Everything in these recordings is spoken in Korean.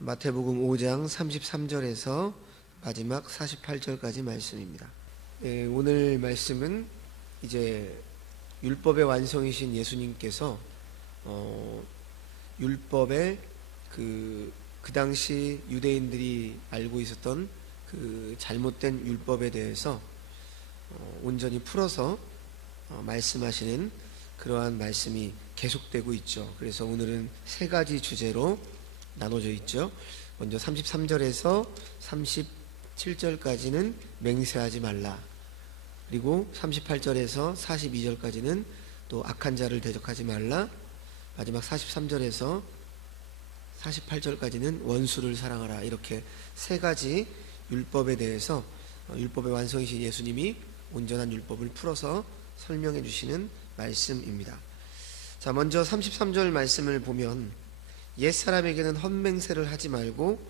마태복음 5장 33절에서 마지막 48절까지 말씀입니다. 오늘 말씀은 이제 율법의 완성이신 예수님께서 율법의 그 당시 유대인들이 알고 있었던 그 잘못된 율법에 대해서 온전히 풀어서 말씀하시는 그러한 말씀이 계속되고 있죠. 그래서 오늘은 세 가지 주제로 나눠져 있죠. 먼저 33절에서 37절까지는 맹세하지 말라. 그리고 38절에서 42절까지는 또 악한 자를 대적하지 말라. 마지막 43절에서 48절까지는 원수를 사랑하라. 이렇게 세 가지 율법에 대해서 율법의 완성이신 예수님이 온전한 율법을 풀어서 설명해 주시는 말씀입니다. 자, 먼저 33절 말씀을 보면 옛사람에게는 헛맹세를 하지 말고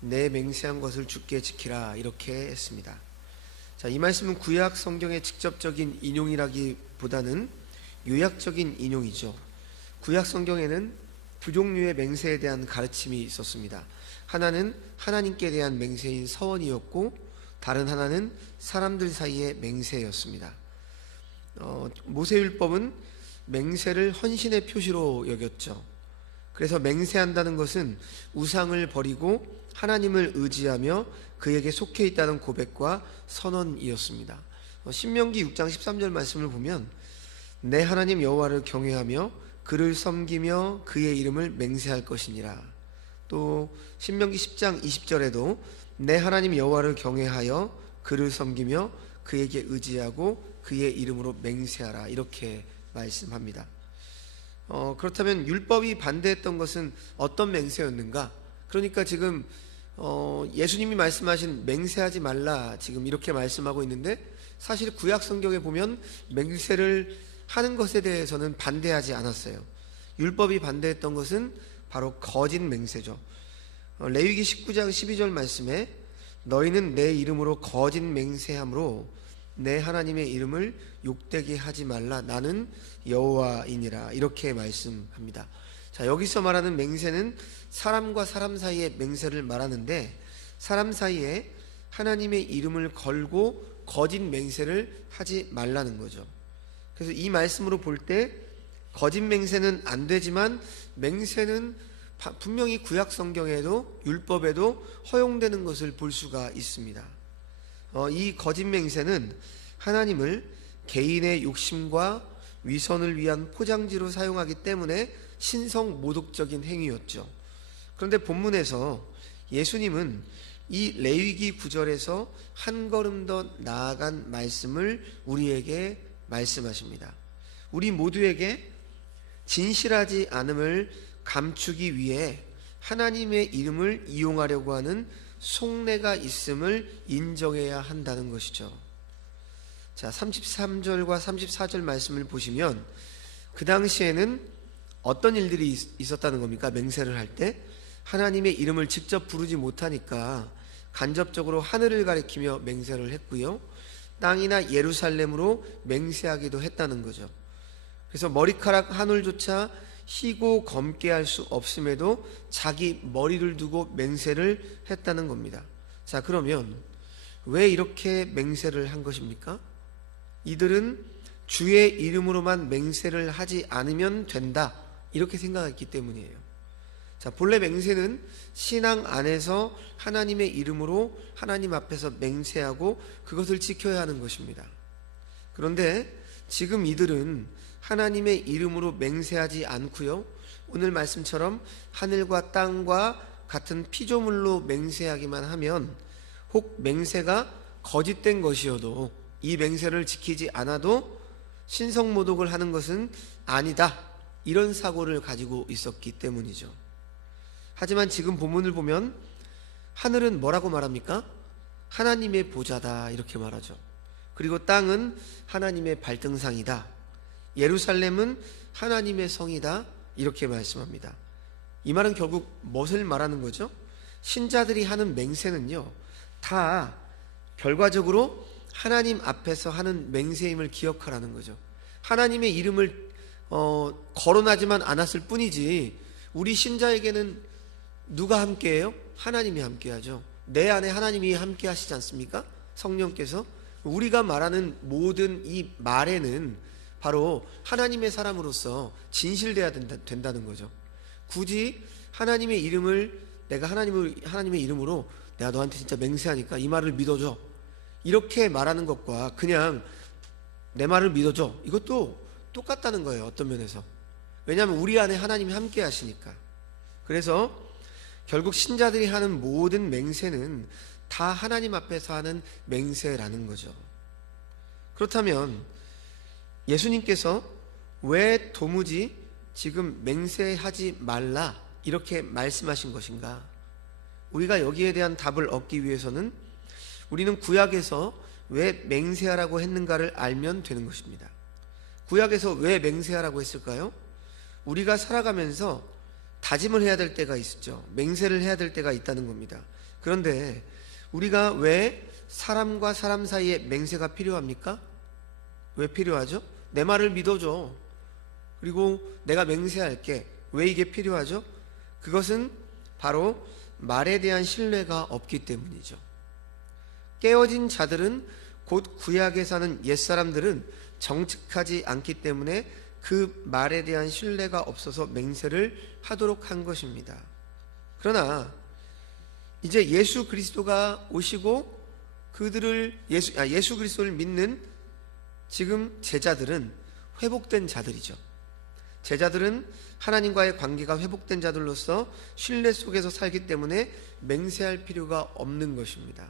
내 맹세한 것을 주께 지키라, 이렇게 했습니다. 자, 이 말씀은 구약 성경의 직접적인 인용이라기보다는 요약적인 인용이죠. 구약 성경에는 두 종류의 맹세에 대한 가르침이 있었습니다. 하나는 하나님께 대한 맹세인 서원이었고, 다른 하나는 사람들 사이의 맹세였습니다. 모세율법은 맹세를 헌신의 표시로 여겼죠. 그래서 맹세한다는 것은 우상을 버리고 하나님을 의지하며 그에게 속해 있다는 고백과 선언이었습니다. 신명기 6장 13절 말씀을 보면 내 하나님 여호와를 경외하며 그를 섬기며 그의 이름을 맹세할 것이니라. 또 신명기 10장 20절에도 내 하나님 여호와를 경외하여 그를 섬기며 그에게 의지하고 그의 이름으로 맹세하라, 이렇게 말씀합니다. 그렇다면 율법이 반대했던 것은 어떤 맹세였는가? 그러니까 지금 예수님이 말씀하신 맹세하지 말라, 지금 이렇게 말씀하고 있는데, 사실 구약 성경에 보면 맹세를 하는 것에 대해서는 반대하지 않았어요. 율법이 반대했던 것은 바로 거짓 맹세죠. 레위기 19장 12절 말씀에 너희는 내 이름으로 거짓 맹세함으로 내 하나님의 이름을 욕되게 하지 말라, 나는 여호와이니라, 이렇게 말씀합니다. 자, 여기서 말하는 맹세는 사람과 사람 사이의 맹세를 말하는데, 사람 사이에 하나님의 이름을 걸고 거짓 맹세를 하지 말라는 거죠. 그래서 이 말씀으로 볼 때 거짓 맹세는 안 되지만 맹세는 분명히 구약 성경에도 율법에도 허용되는 것을 볼 수가 있습니다. 이 거짓 맹세는 하나님을 개인의 욕심과 위선을 위한 포장지로 사용하기 때문에 신성 모독적인 행위였죠. 그런데 본문에서 예수님은 이 레위기 9절에서 한 걸음 더 나아간 말씀을 우리에게 말씀하십니다. 우리 모두에게 진실하지 않음을 감추기 위해 하나님의 이름을 이용하려고 하는 속내가 있음을 인정해야 한다는 것이죠. 자, 33절과 34절 말씀을 보시면 그 당시에는 어떤 일들이 있었다는 겁니까? 맹세를 할 때 하나님의 이름을 직접 부르지 못하니까 간접적으로 하늘을 가리키며 맹세를 했고요, 땅이나 예루살렘으로 맹세하기도 했다는 거죠. 그래서 머리카락 한 올조차 희고 검게 할 수 없음에도 자기 머리를 두고 맹세를 했다는 겁니다. 자, 그러면 왜 이렇게 맹세를 한 것입니까? 이들은 주의 이름으로만 맹세를 하지 않으면 된다, 이렇게 생각했기 때문이에요. 자, 본래 맹세는 신앙 안에서 하나님의 이름으로 하나님 앞에서 맹세하고 그것을 지켜야 하는 것입니다. 그런데 지금 이들은 하나님의 이름으로 맹세하지 않고요, 오늘 말씀처럼 하늘과 땅과 같은 피조물로 맹세하기만 하면, 혹 맹세가 거짓된 것이어도 이 맹세를 지키지 않아도 신성모독을 하는 것은 아니다, 이런 사고를 가지고 있었기 때문이죠. 하지만 지금 본문을 보면 하늘은 뭐라고 말합니까? 하나님의 보좌다, 이렇게 말하죠. 그리고 땅은 하나님의 발등상이다, 예루살렘은 하나님의 성이다, 이렇게 말씀합니다. 이 말은 결국 무엇을 말하는 거죠? 신자들이 하는 맹세는요, 다 결과적으로 하나님 앞에서 하는 맹세임을 기억하라는 거죠. 하나님의 이름을 거론하지만 않았을 뿐이지 우리 신자에게는 누가 함께해요? 하나님이 함께하죠. 내 안에 하나님이 함께 하시지 않습니까? 성령께서. 우리가 말하는 모든 이 말에는 바로 하나님의 사람으로서 진실돼야 된다는 거죠. 굳이 하나님의 이름을 내가 하나님의 이름으로 내가 너한테 진짜 맹세하니까 이 말을 믿어줘, 이렇게 말하는 것과 그냥 내 말을 믿어줘, 이것도 똑같다는 거예요. 어떤 면에서. 왜냐하면 우리 안에 하나님이 함께 하시니까. 그래서 결국 신자들이 하는 모든 맹세는 다 하나님 앞에서 하는 맹세라는 거죠. 그렇다면 예수님께서 왜 도무지 지금 맹세하지 말라 이렇게 말씀하신 것인가? 우리가 여기에 대한 답을 얻기 위해서는 우리는 구약에서 왜 맹세하라고 했는가를 알면 되는 것입니다. 구약에서 왜 맹세하라고 했을까요? 우리가 살아가면서 다짐을 해야 될 때가 있었죠. 맹세를 해야 될 때가 있다는 겁니다. 그런데 우리가 왜 사람과 사람 사이에 맹세가 필요합니까? 왜 필요하죠? 내 말을 믿어줘. 그리고 내가 맹세할게. 왜 이게 필요하죠? 그것은 바로 말에 대한 신뢰가 없기 때문이죠. 깨어진 자들은, 곧 구약에 사는 옛사람들은 정직하지 않기 때문에 그 말에 대한 신뢰가 없어서 맹세를 하도록 한 것입니다. 그러나 이제 예수 그리스도가 오시고 그들을 예수 그리스도를 믿는 지금 제자들은 회복된 자들이죠. 제자들은 하나님과의 관계가 회복된 자들로서 신뢰 속에서 살기 때문에 맹세할 필요가 없는 것입니다.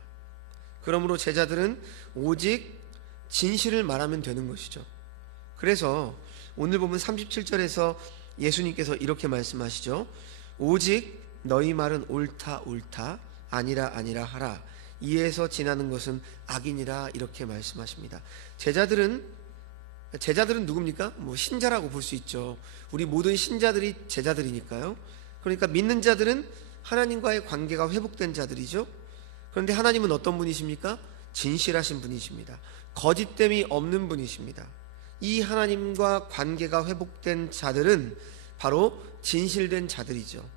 그러므로 제자들은 오직 진실을 말하면 되는 것이죠. 그래서 오늘 보면 37절에서 예수님께서 이렇게 말씀하시죠. 오직 너희 말은 옳다 옳다, 아니라 아니라 하라. 이에서 지나는 것은 악이니라, 이렇게 말씀하십니다. 제자들은 누굽니까? 신자라고 볼 수 있죠. 우리 모든 신자들이 제자들이니까요. 그러니까 믿는 자들은 하나님과의 관계가 회복된 자들이죠. 그런데 하나님은 어떤 분이십니까? 진실하신 분이십니다. 거짓됨이 없는 분이십니다. 이 하나님과 관계가 회복된 자들은 바로 진실된 자들이죠.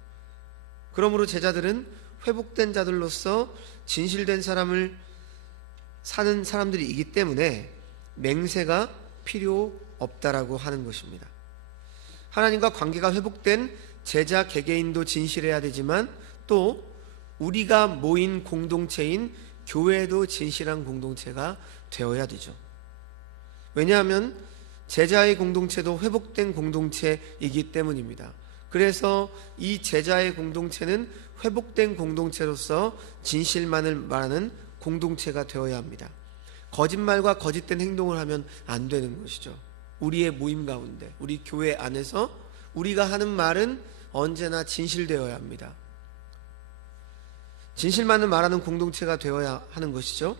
그러므로 제자들은 회복된 자들로서 진실된 삶을 사는 사람들이기 때문에 맹세가 필요 없다라고 하는 것입니다. 하나님과 관계가 회복된 제자 개개인도 진실해야 되지만 또 우리가 모인 공동체인 교회도 진실한 공동체가 되어야 되죠. 왜냐하면 제자의 공동체도 회복된 공동체이기 때문입니다. 그래서 이 제자의 공동체는 회복된 공동체로서 진실만을 말하는 공동체가 되어야 합니다. 거짓말과 거짓된 행동을 하면 안 되는 것이죠. 우리의 모임 가운데, 우리 교회 안에서 우리가 하는 말은 언제나 진실되어야 합니다. 진실만을 말하는 공동체가 되어야 하는 것이죠.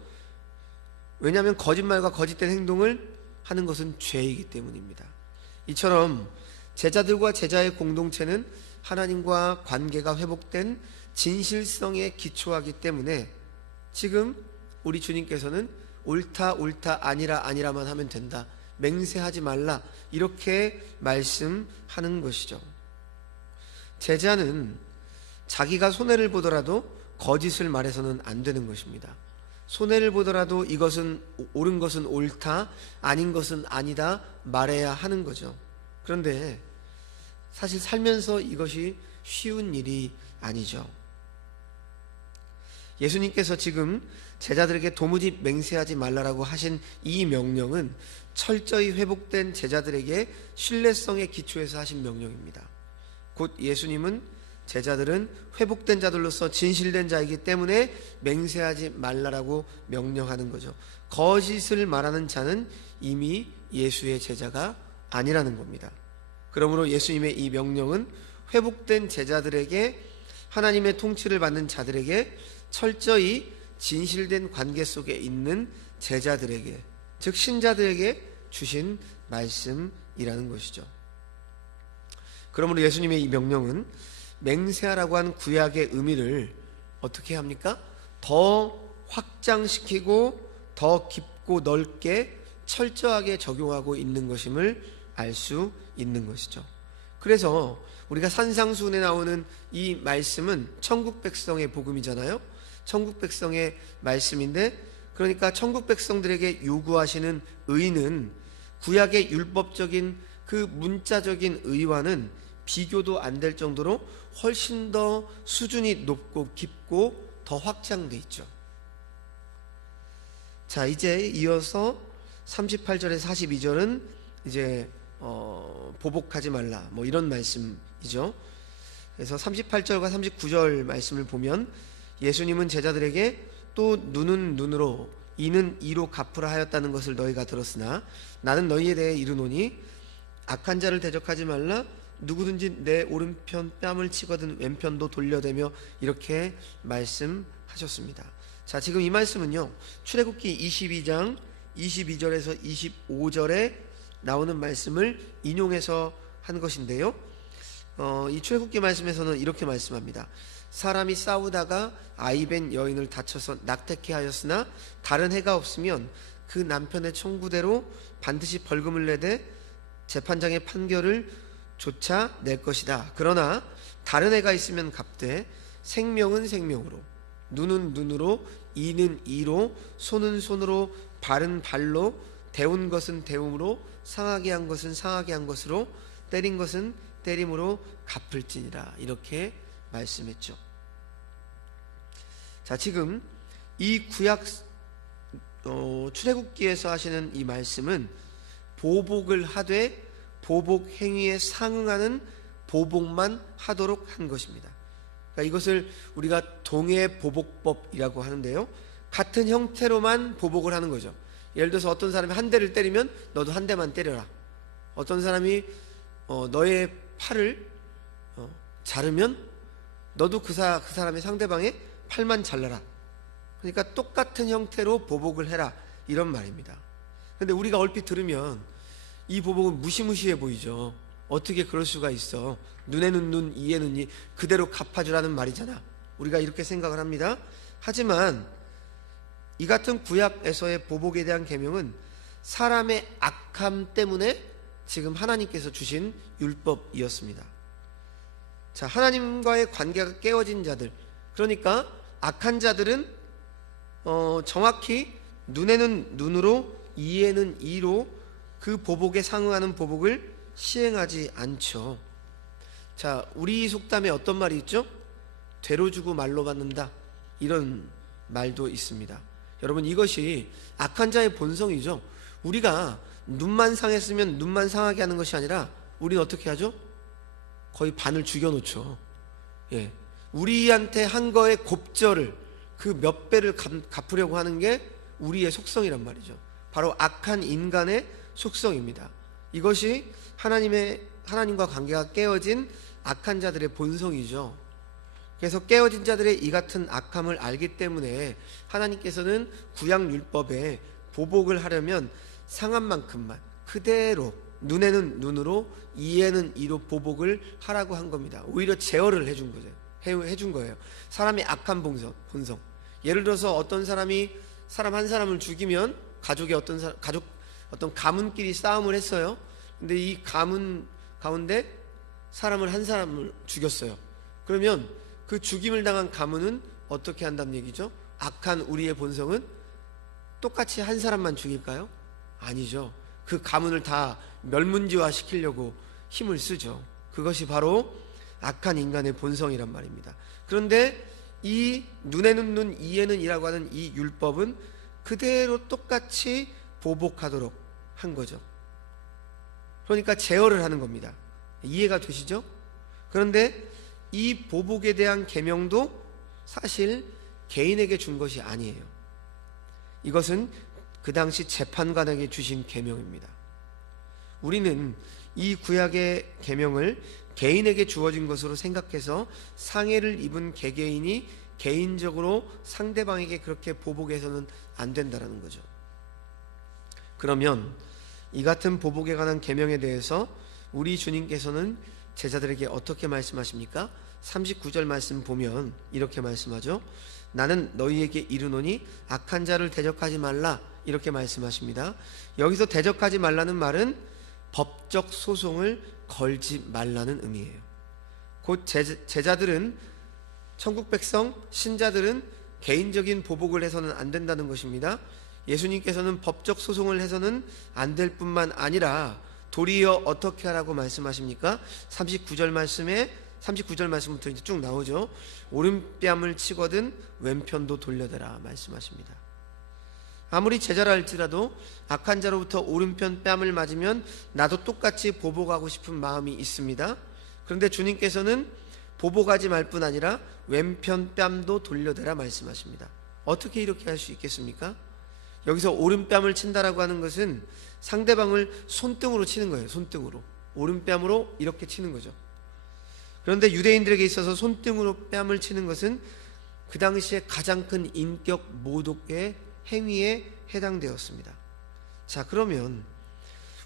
왜냐하면 거짓말과 거짓된 행동을 하는 것은 죄이기 때문입니다. 이처럼 제자들과 제자의 공동체는 하나님과 관계가 회복된 진실성에 기초하기 때문에 지금 우리 주님께서는 옳다 옳다, 아니라 아니라만 하면 된다, 맹세하지 말라, 이렇게 말씀하는 것이죠. 제자는 자기가 손해를 보더라도 거짓을 말해서는 안 되는 것입니다. 손해를 보더라도 이것은 옳은 것은 옳다, 아닌 것은 아니다 말해야 하는 거죠. 그런데 사실 살면서 이것이 쉬운 일이 아니죠. 예수님께서 지금 제자들에게 도무지 맹세하지 말라라고 하신 이 명령은 철저히 회복된 제자들에게 신뢰성에 기초해서 하신 명령입니다. 곧 예수님은 제자들은 회복된 자들로서 진실된 자이기 때문에 맹세하지 말라라고 명령하는 거죠. 거짓을 말하는 자는 이미 예수의 제자가 아니라는 겁니다. 그러므로 예수님의 이 명령은 회복된 제자들에게, 하나님의 통치를 받는 자들에게, 철저히 진실된 관계 속에 있는 제자들에게, 즉 신자들에게 주신 말씀이라는 것이죠. 그러므로 예수님의 이 명령은 맹세하라고 한 구약의 의미를 어떻게 합니까? 더 확장시키고 더 깊고 넓게 철저하게 적용하고 있는 것임을 알 수 있는 것이죠. 그래서 우리가 산상수훈에 나오는 이 말씀은 천국 백성의 복음이잖아요. 천국 백성의 말씀인데, 그러니까 천국 백성들에게 요구하시는 의는 구약의 율법적인 그 문자적인 의와는 비교도 안 될 정도로 훨씬 더 수준이 높고 깊고 더 확장돼 있죠. 자, 이제 이어서 38절에서 42절은 이제 보복하지 말라, 뭐 이런 말씀이죠. 그래서 38절과 39절 말씀을 보면 예수님은 제자들에게 또 눈은 눈으로 이는 이로 갚으라 하였다는 것을 너희가 들었으나 나는 너희에 대해 이르노니 악한 자를 대적하지 말라. 누구든지 내 오른편 뺨을 치거든 왼편도 돌려대며, 이렇게 말씀하셨습니다. 자, 지금 이 말씀은요, 출애굽기 22장 22절에서 25절에 나오는 말씀을 인용해서 한 것인데요, 이 출애굽기 말씀에서는 이렇게 말씀합니다. 사람이 싸우다가 아이벤 여인을 다쳐서 낙태케 하였으나 다른 해가 없으면 그 남편의 청구대로 반드시 벌금을 내되 재판장의 판결을 조차 낼 것이다. 그러나 다른 해가 있으면 갚되 생명은 생명으로, 눈은 눈으로, 이는 이로, 손은 손으로, 발은 발로, 데운 것은 데움으로, 상하게 한 것은 상하게 한 것으로, 때린 것은 때림으로 갚을지니라. 이렇게 말씀했죠. 자, 지금 이 구약 출애굽기에서 하시는 이 말씀은 보복을 하되 보복 행위에 상응하는 보복만 하도록 한 것입니다. 그러니까 이것을 우리가 동해 보복법이라고 하는데요, 같은 형태로만 보복을 하는 거죠. 예를 들어서 어떤 사람이 한 대를 때리면 너도 한 대만 때려라. 어떤 사람이 너의 팔을 자르면 너도 그 사람의 상대방의 팔만 잘라라. 그러니까 똑같은 형태로 보복을 해라, 이런 말입니다. 그런데 우리가 얼핏 들으면 이 보복은 무시무시해 보이죠. 어떻게 그럴 수가 있어, 눈에는 눈, 이에는 이, 그대로 갚아주라는 말이잖아. 우리가 이렇게 생각을 합니다. 하지만 이 같은 구약에서의 보복에 대한 계명은 사람의 악함 때문에 지금 하나님께서 주신 율법이었습니다. 자, 하나님과의 관계가 깨어진 자들, 그러니까 악한 자들은 정확히 눈에는 눈으로, 이에는 이로 그 보복에 상응하는 보복을 시행하지 않죠. 자, 우리 속담에 어떤 말이 있죠? 되로 주고 말로 받는다, 이런 말도 있습니다. 여러분, 이것이 악한 자의 본성이죠. 우리가 눈만 상했으면 눈만 상하게 하는 것이 아니라 우리는 어떻게 하죠? 거의 반을 죽여놓죠. 예, 우리한테 한 거의 곱절을, 그 몇 배를 갚으려고 하는 게 우리의 속성이란 말이죠. 바로 악한 인간의 속성입니다. 이것이 하나님과 관계가 깨어진 악한 자들의 본성이죠. 그래서 깨어진 자들의 이 같은 악함을 알기 때문에 하나님께서는 구약 율법에 보복을 하려면 상한 만큼만 그대로 눈에는 눈으로, 이에는 이로 보복을 하라고 한 겁니다. 오히려 제어를 해준 거예요. 사람의 악한 본성. 예를 들어서 어떤 사람이 사람 한 사람을 죽이면 가족 어떤 가문끼리 싸움을 했어요. 근데 이 가문 가운데 사람을 한 사람을 죽였어요. 그러면 그 죽임을 당한 가문은 어떻게 한다는 얘기죠? 악한 우리의 본성은 똑같이 한 사람만 죽일까요? 아니죠. 그 가문을 다 멸문지화 시키려고 힘을 쓰죠. 그것이 바로 악한 인간의 본성이란 말입니다. 그런데 이 눈에는 눈, 이에는 이라고 하는 이 율법은 그대로 똑같이 보복하도록 한 거죠. 그러니까 제어를 하는 겁니다. 이해가 되시죠? 그런데 이 보복에 대한 계명도 사실 개인에게 준 것이 아니에요. 이것은 그 당시 재판관에게 주신 계명입니다. 우리는 이 구약의 계명을 개인에게 주어진 것으로 생각해서 상해를 입은 개개인이 개인적으로 상대방에게 그렇게 보복해서는 안 된다는 거죠. 그러면 이 같은 보복에 관한 계명에 대해서 우리 주님께서는 제자들에게 어떻게 말씀하십니까? 39절 말씀 보면 이렇게 말씀하죠. 나는 너희에게 이르노니 악한 자를 대적하지 말라, 이렇게 말씀하십니다. 여기서 대적하지 말라는 말은 법적 소송을 걸지 말라는 의미예요. 곧 제자들은, 천국 백성, 신자들은 개인적인 보복을 해서는 안 된다는 것입니다. 예수님께서는 법적 소송을 해서는 안 될 뿐만 아니라 도리어 어떻게 하라고 말씀하십니까? 39절 말씀부터 이제 쭉 나오죠. 오른뺨을 치거든 왼편도 돌려대라 말씀하십니다. 아무리 제자라 할지라도 악한 자로부터 오른편 뺨을 맞으면 나도 똑같이 보복하고 싶은 마음이 있습니다. 그런데 주님께서는 보복하지 말 뿐 아니라 왼편 뺨도 돌려대라 말씀하십니다. 어떻게 이렇게 할 수 있겠습니까? 여기서 오른뺨을 친다라고 하는 것은 상대방을 손등으로 치는 거예요. 손등으로, 오른뺨으로 이렇게 치는 거죠. 그런데 유대인들에게 있어서 손등으로 뺨을 치는 것은 그 당시에 가장 큰 인격 모독의 행위에 해당되었습니다. 자, 그러면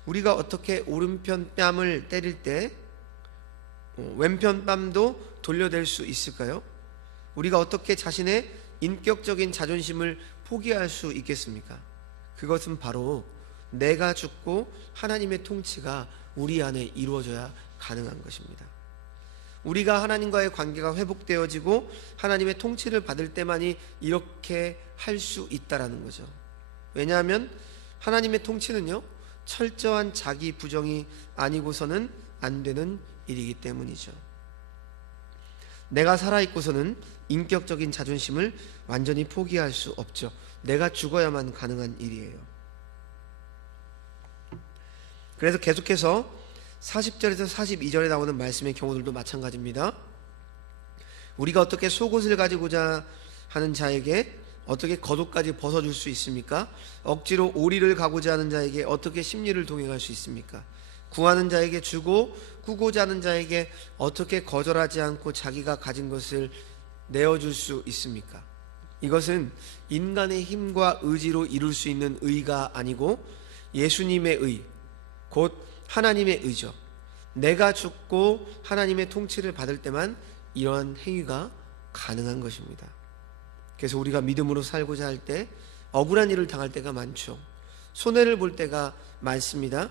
우리가 어떻게 오른편 뺨을 때릴 때 왼편 뺨도 돌려댈 수 있을까요? 우리가 어떻게 자신의 인격적인 자존심을 포기할 수 있겠습니까? 그것은 바로 내가 죽고 하나님의 통치가 우리 안에 이루어져야 가능한 것입니다. 우리가 하나님과의 관계가 회복되어지고 하나님의 통치를 받을 때만이 이렇게 할 수 있다라는 거죠. 왜냐하면 하나님의 통치는요, 철저한 자기 부정이 아니고서는 안 되는 일이기 때문이죠. 내가 살아있고서는 인격적인 자존심을 완전히 포기할 수 없죠. 내가 죽어야만 가능한 일이에요. 그래서 계속해서 40절에서 42절에 나오는 말씀의 경우들도 마찬가지입니다. 우리가 어떻게 속옷을 가지고자 하는 자에게 어떻게 겉옷까지 벗어줄 수 있습니까? 억지로 오리를 가고자 하는 자에게 어떻게 심리를 동행할 수 있습니까? 구하는 자에게 주고 꾸고자 하는 자에게 어떻게 거절하지 않고 자기가 가진 것을 내어줄 수 있습니까? 이것은 인간의 힘과 의지로 이룰 수 있는 의가 아니고 예수님의 의, 곧 하나님의 의죠. 내가 죽고 하나님의 통치를 받을 때만 이러한 행위가 가능한 것입니다. 그래서 우리가 믿음으로 살고자 할 때 억울한 일을 당할 때가 많죠. 손해를 볼 때가 많습니다.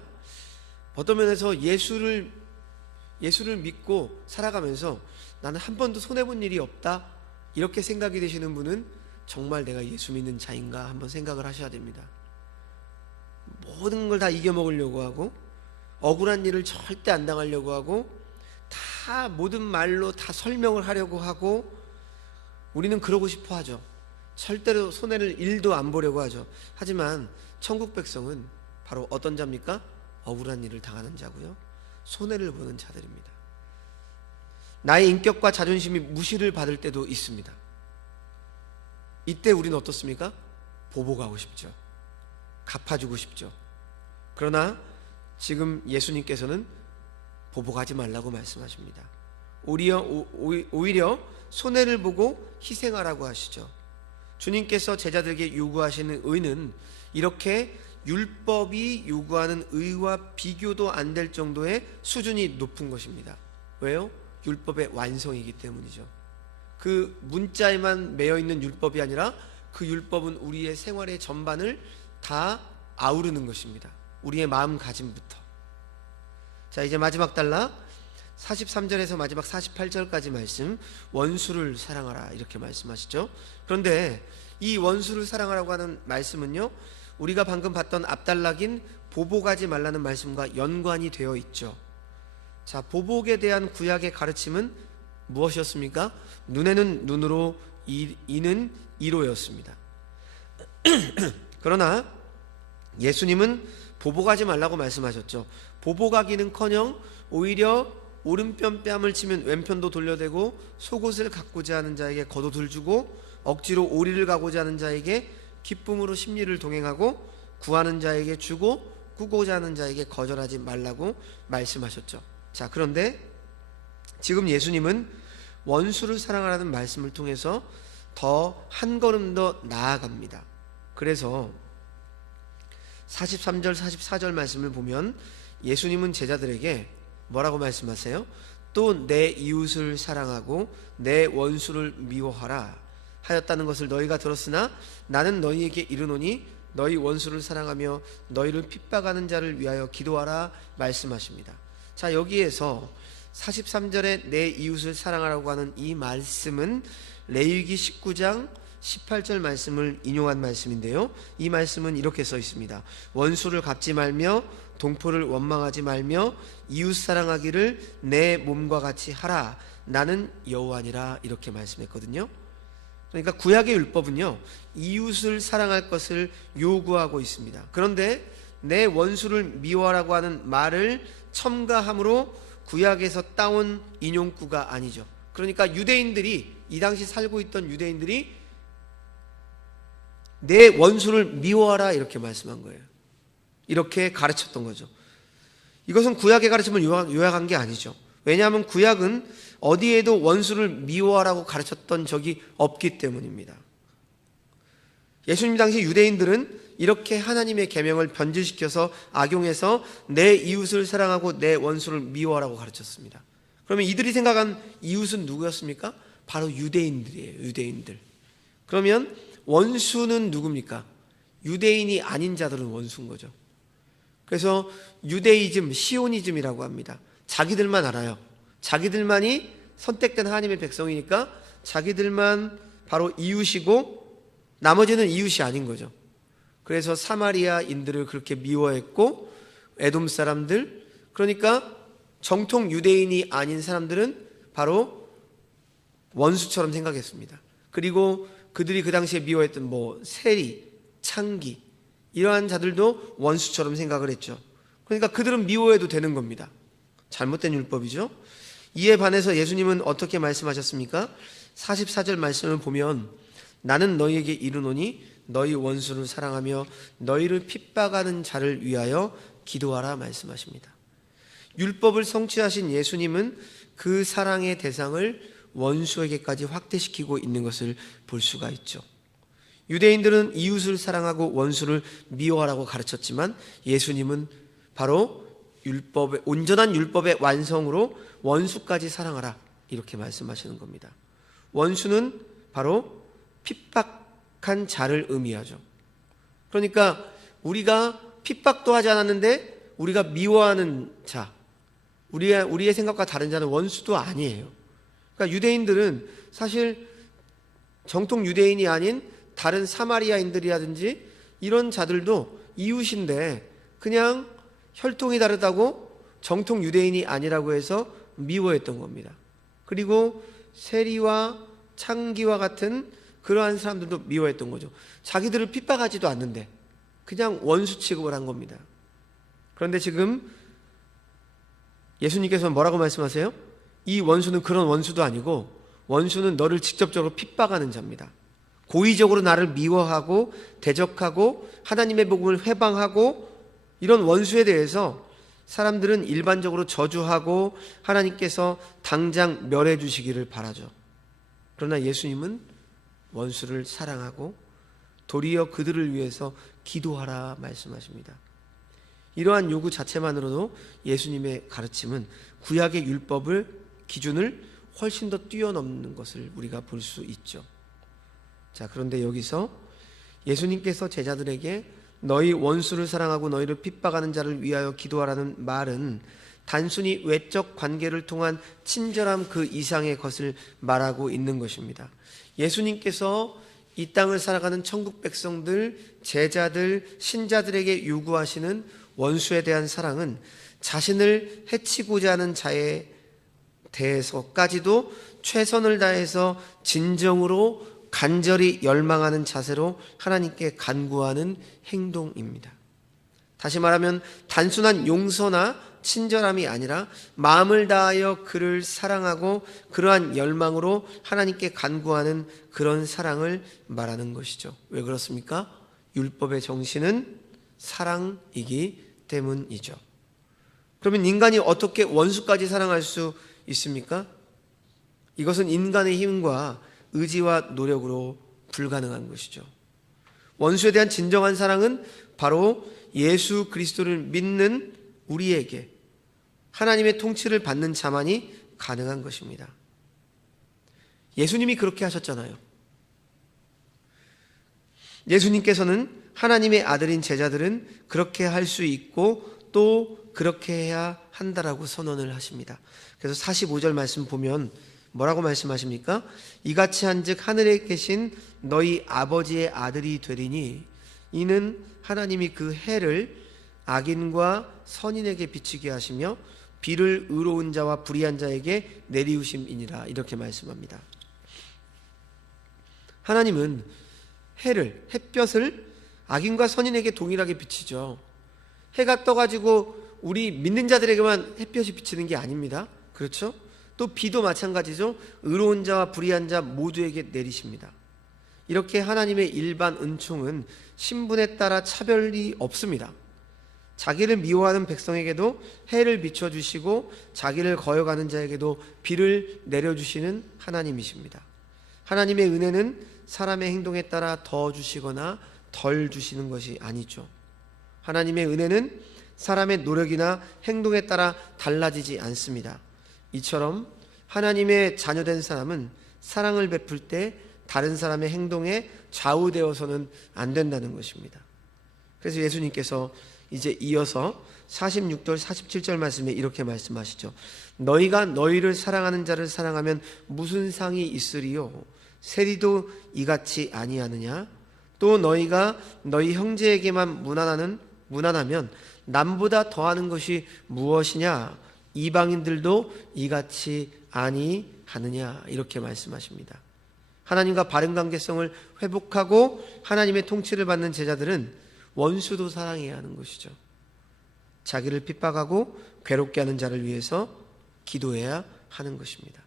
어떤 면에서 예수를 믿고 살아가면서 나는 한 번도 손해본 일이 없다, 이렇게 생각이 되시는 분은 정말 내가 예수 믿는 자인가 한번 생각을 하셔야 됩니다. 모든 걸 다 이겨먹으려고 하고 억울한 일을 절대 안 당하려고 하고 다 모든 말로 다 설명을 하려고 하고 우리는 그러고 싶어 하죠. 절대로 손해를 1도 안 보려고 하죠. 하지만 천국 백성은 바로 어떤 자입니까? 억울한 일을 당하는 자고요, 손해를 보는 자들입니다. 나의 인격과 자존심이 무시를 받을 때도 있습니다. 이때 우리는 어떻습니까? 보복하고 싶죠. 갚아주고 싶죠. 그러나 지금 예수님께서는 보복하지 말라고 말씀하십니다. 오히려 손해를 보고 희생하라고 하시죠. 주님께서 제자들에게 요구하시는 의는 이렇게 율법이 요구하는 의와 비교도 안 될 정도의 수준이 높은 것입니다. 왜요? 율법의 완성이기 때문이죠. 그 문자에만 매여 있는 율법이 아니라 그 율법은 우리의 생활의 전반을 다 아우르는 것입니다. 우리의 마음가짐부터. 자, 이제 마지막 단락 43절에서 마지막 48절까지 말씀, 원수를 사랑하라 이렇게 말씀하시죠. 그런데 이 원수를 사랑하라고 하는 말씀은요, 우리가 방금 봤던 앞단락인 보복하지 말라는 말씀과 연관이 되어 있죠. 자, 보복에 대한 구약의 가르침은 무엇이었습니까? 눈에는 눈으로, 이는 이로였습니다. 그러나 예수님은 보복하지 말라고 말씀하셨죠. 보복하기는커녕 오히려 오른편 뺨을 치면 왼편도 돌려대고 속옷을 갖고자 하는 자에게 겉옷을 주고 억지로 오리를 가고자 하는 자에게 기쁨으로 심리를 동행하고 구하는 자에게 주고 꾸고자 하는 자에게 거절하지 말라고 말씀하셨죠. 자, 그런데 지금 예수님은 원수를 사랑하라는 말씀을 통해서 더 한 걸음 더 나아갑니다. 그래서 43절 44절 말씀을 보면 예수님은 제자들에게 뭐라고 말씀하세요? 또 내 이웃을 사랑하고 내 원수를 미워하라 하였다는 것을 너희가 들었으나 나는 너희에게 이르노니 너희 원수를 사랑하며 너희를 핍박하는 자를 위하여 기도하라 말씀하십니다. 자, 여기에서 43절에 내 이웃을 사랑하라고 하는 이 말씀은 레위기 19장 18절 말씀을 인용한 말씀인데요, 이 말씀은 이렇게 써 있습니다. 원수를 갚지 말며 동포를 원망하지 말며 이웃 사랑하기를 내 몸과 같이 하라. 나는 여호와니라. 이렇게 말씀했거든요. 그러니까 구약의 율법은요, 이웃을 사랑할 것을 요구하고 있습니다. 그런데 내 원수를 미워하라고 하는 말을 첨가함으로 구약에서 따온 인용구가 아니죠. 그러니까 유대인들이, 이 당시 살고 있던 유대인들이 내 원수를 미워하라 이렇게 말씀한 거예요. 이렇게 가르쳤던 거죠. 이것은 구약의 가르침을 요약한 게 아니죠. 왜냐하면 구약은 어디에도 원수를 미워하라고 가르쳤던 적이 없기 때문입니다. 예수님 당시 유대인들은 이렇게 하나님의 계명을 변질시켜서 악용해서 내 이웃을 사랑하고 내 원수를 미워하라고 가르쳤습니다. 그러면 이들이 생각한 이웃은 누구였습니까? 바로 유대인들이에요. 유대인들. 그러면 원수는 누굽니까? 유대인이 아닌 자들은 원수인 거죠. 그래서 유대이즘, 시오니즘이라고 합니다. 자기들만 알아요. 자기들만이 선택된 하나님의 백성이니까 자기들만 바로 이웃이고 나머지는 이웃이 아닌 거죠. 그래서 사마리아인들을 그렇게 미워했고, 에돔 사람들, 그러니까 정통 유대인이 아닌 사람들은 바로 원수처럼 생각했습니다. 그리고 그들이 그 당시에 미워했던 세리, 창기, 이러한 자들도 원수처럼 생각을 했죠. 그러니까 그들은 미워해도 되는 겁니다. 잘못된 율법이죠. 이에 반해서 예수님은 어떻게 말씀하셨습니까? 44절 말씀을 보면 나는 너희에게 이르노니 너희 원수를 사랑하며 너희를 핍박하는 자를 위하여 기도하라 말씀하십니다. 율법을 성취하신 예수님은 그 사랑의 대상을 원수에게까지 확대시키고 있는 것을 볼 수가 있죠. 유대인들은 이웃을 사랑하고 원수를 미워하라고 가르쳤지만 예수님은 바로 온전한 율법의 완성으로 원수까지 사랑하라 이렇게 말씀하시는 겁니다. 원수는 바로 핍박한 자를 의미하죠. 그러니까 우리가 핍박도 하지 않았는데 우리가 미워하는 자, 우리의 생각과 다른 자는 원수도 아니에요. 그러니까 유대인들은 사실 정통 유대인이 아닌 다른 사마리아인들이라든지 이런 자들도 이웃인데 그냥 혈통이 다르다고 정통 유대인이 아니라고 해서 미워했던 겁니다. 그리고 세리와 창기와 같은 그러한 사람들도 미워했던 거죠. 자기들을 핍박하지도 않는데 그냥 원수 취급을 한 겁니다. 그런데 지금 예수님께서 뭐라고 말씀하세요? 이 원수는 그런 원수도 아니고 원수는 너를 직접적으로 핍박하는 자입니다. 고의적으로 나를 미워하고 대적하고 하나님의 복음을 회방하고 이런 원수에 대해서 사람들은 일반적으로 저주하고 하나님께서 당장 멸해 주시기를 바라죠. 그러나 예수님은 원수를 사랑하고 도리어 그들을 위해서 기도하라 말씀하십니다. 이러한 요구 자체만으로도 예수님의 가르침은 구약의 율법을 기준을 훨씬 더 뛰어넘는 것을 우리가 볼 수 있죠. 자, 그런데 여기서 예수님께서 제자들에게 너희 원수를 사랑하고 너희를 핍박하는 자를 위하여 기도하라는 말은 단순히 외적 관계를 통한 친절함 그 이상의 것을 말하고 있는 것입니다. 예수님께서 이 땅을 살아가는 천국 백성들, 제자들, 신자들에게 요구하시는 원수에 대한 사랑은 자신을 해치고자 하는 자에 대해서까지도 최선을 다해서 진정으로 간절히 열망하는 자세로 하나님께 간구하는 행동입니다. 다시 말하면 단순한 용서나 친절함이 아니라 마음을 다하여 그를 사랑하고 그러한 열망으로 하나님께 간구하는 그런 사랑을 말하는 것이죠. 왜 그렇습니까? 율법의 정신은 사랑이기 때문이죠. 그러면 인간이 어떻게 원수까지 사랑할 수 있습니까? 이것은 인간의 힘과 의지와 노력으로 불가능한 것이죠. 원수에 대한 진정한 사랑은 바로 예수 그리스도를 믿는 우리에게 하나님의 통치를 받는 자만이 가능한 것입니다. 예수님이 그렇게 하셨잖아요. 예수님께서는 하나님의 아들인 제자들은 그렇게 할 수 있고 또 그렇게 해야 한다라고 선언을 하십니다. 그래서 45절 말씀 보면 뭐라고 말씀하십니까? 이같이 한즉 하늘에 계신 너희 아버지의 아들이 되리니 이는 하나님이 그 해를 악인과 선인에게 비치게 하시며 비를 의로운 자와 불의한 자에게 내리우심이니라. 이렇게 말씀합니다. 하나님은 해를, 햇볕을 악인과 선인에게 동일하게 비치죠. 해가 떠가지고 우리 믿는 자들에게만 햇볕이 비치는 게 아닙니다. 그렇죠? 또 비도 마찬가지죠. 의로운 자와 불의한 자 모두에게 내리십니다. 이렇게 하나님의 일반 은총은 신분에 따라 차별이 없습니다. 자기를 미워하는 백성에게도 해를 비춰주시고 자기를 거역하는 자에게도 비를 내려주시는 하나님이십니다. 하나님의 은혜는 사람의 행동에 따라 더 주시거나 덜 주시는 것이 아니죠. 하나님의 은혜는 사람의 노력이나 행동에 따라 달라지지 않습니다. 이처럼 하나님의 자녀된 사람은 사랑을 베풀 때 다른 사람의 행동에 좌우되어서는 안 된다는 것입니다. 그래서 예수님께서 이제 이어서 46절 47절 말씀에 이렇게 말씀하시죠. 너희가 너희를 사랑하는 자를 사랑하면 무슨 상이 있으리요? 세리도 이같이 아니하느냐? 또 너희가 너희 형제에게만 무난하면 남보다 더하는 것이 무엇이냐? 이방인들도 이같이 아니하느냐? 이렇게 말씀하십니다. 하나님과 바른 관계성을 회복하고 하나님의 통치를 받는 제자들은 원수도 사랑해야 하는 것이죠. 자기를 핍박하고 괴롭게 하는 자를 위해서 기도해야 하는 것입니다.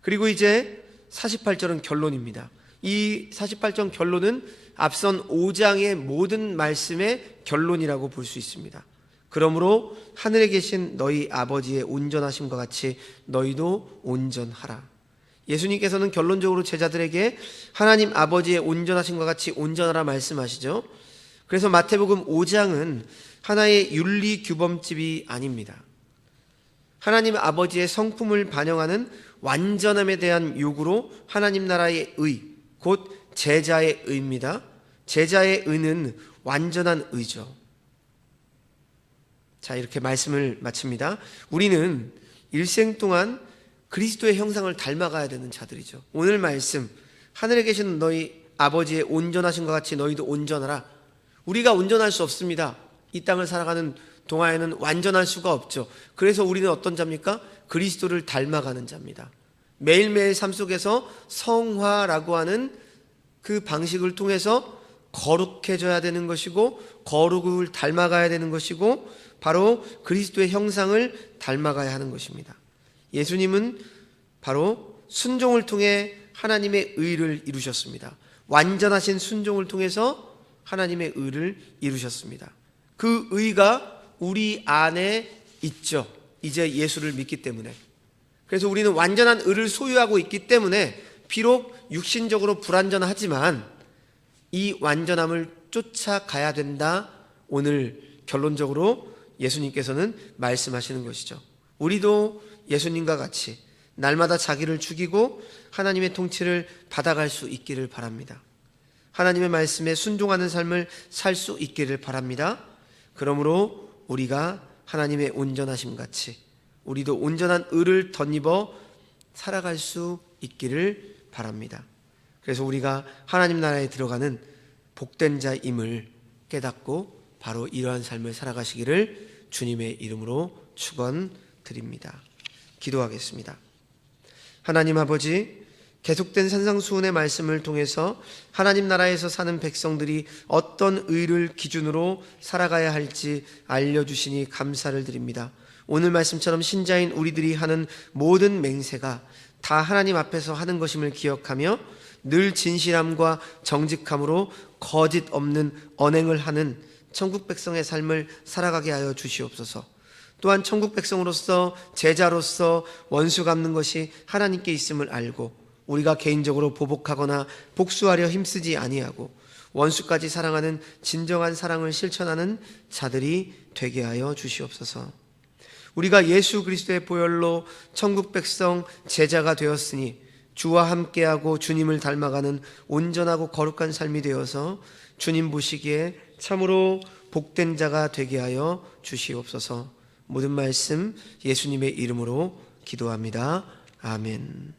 그리고 이제 48절은 결론입니다. 이 48절 결론은 앞선 5장의 모든 말씀의 결론이라고 볼 수 있습니다. 그러므로 하늘에 계신 너희 아버지의 온전하심과 같이 너희도 온전하라. 예수님께서는 결론적으로 제자들에게 하나님 아버지의 온전하심과 같이 온전하라 말씀하시죠. 그래서 마태복음 5장은 하나의 윤리 규범집이 아닙니다. 하나님 아버지의 성품을 반영하는 완전함에 대한 요구로 하나님 나라의 의, 곧 제자의 의입니다. 제자의 의는 완전한 의죠. 자, 이렇게 말씀을 마칩니다. 우리는 일생 동안 그리스도의 형상을 닮아가야 되는 자들이죠. 오늘 말씀, 하늘에 계신 너희 아버지의 온전하심과 같이 너희도 온전하라. 우리가 온전할 수 없습니다. 이 땅을 살아가는 동안에는 완전할 수가 없죠. 그래서 우리는 어떤 자입니까? 그리스도를 닮아가는 자입니다. 매일매일 삶 속에서 성화라고 하는 그 방식을 통해서 거룩해져야 되는 것이고, 거룩을 닮아가야 되는 것이고, 바로 그리스도의 형상을 닮아가야 하는 것입니다. 예수님은 바로 순종을 통해 하나님의 의를 이루셨습니다. 완전하신 순종을 통해서 하나님의 의를 이루셨습니다. 그 의가 우리 안에 있죠. 이제 예수를 믿기 때문에. 그래서 우리는 완전한 의를 소유하고 있기 때문에 비록 육신적으로 불완전하지만 이 완전함을 쫓아가야 된다. 오늘 결론적으로 예수님께서는 말씀하시는 것이죠. 우리도 예수님과 같이 날마다 자기를 죽이고 하나님의 통치를 받아갈 수 있기를 바랍니다. 하나님의 말씀에 순종하는 삶을 살 수 있기를 바랍니다. 그러므로 우리가 하나님의 온전하심 같이 우리도 온전한 의를 덧입어 살아갈 수 있기를 바랍니다. 그래서 우리가 하나님 나라에 들어가는 복된 자임을 깨닫고 바로 이러한 삶을 살아가시기를 주님의 이름으로 축원드립니다. 기도하겠습니다. 하나님 아버지, 계속된 산상수훈의 말씀을 통해서 하나님 나라에서 사는 백성들이 어떤 의를 기준으로 살아가야 할지 알려주시니 감사를 드립니다. 오늘 말씀처럼 신자인 우리들이 하는 모든 맹세가 다 하나님 앞에서 하는 것임을 기억하며 늘 진실함과 정직함으로 거짓 없는 언행을 하는 천국 백성의 삶을 살아가게 하여 주시옵소서. 또한 천국 백성으로서 제자로서 원수 갚는 것이 하나님께 있음을 알고 우리가 개인적으로 보복하거나 복수하려 힘쓰지 아니하고 원수까지 사랑하는 진정한 사랑을 실천하는 자들이 되게 하여 주시옵소서. 우리가 예수 그리스도의 보혈로 천국 백성 제자가 되었으니 주와 함께하고 주님을 닮아가는 온전하고 거룩한 삶이 되어서 주님 보시기에 참으로 복된 자가 되게 하여 주시옵소서. 모든 말씀 예수님의 이름으로 기도합니다. 아멘.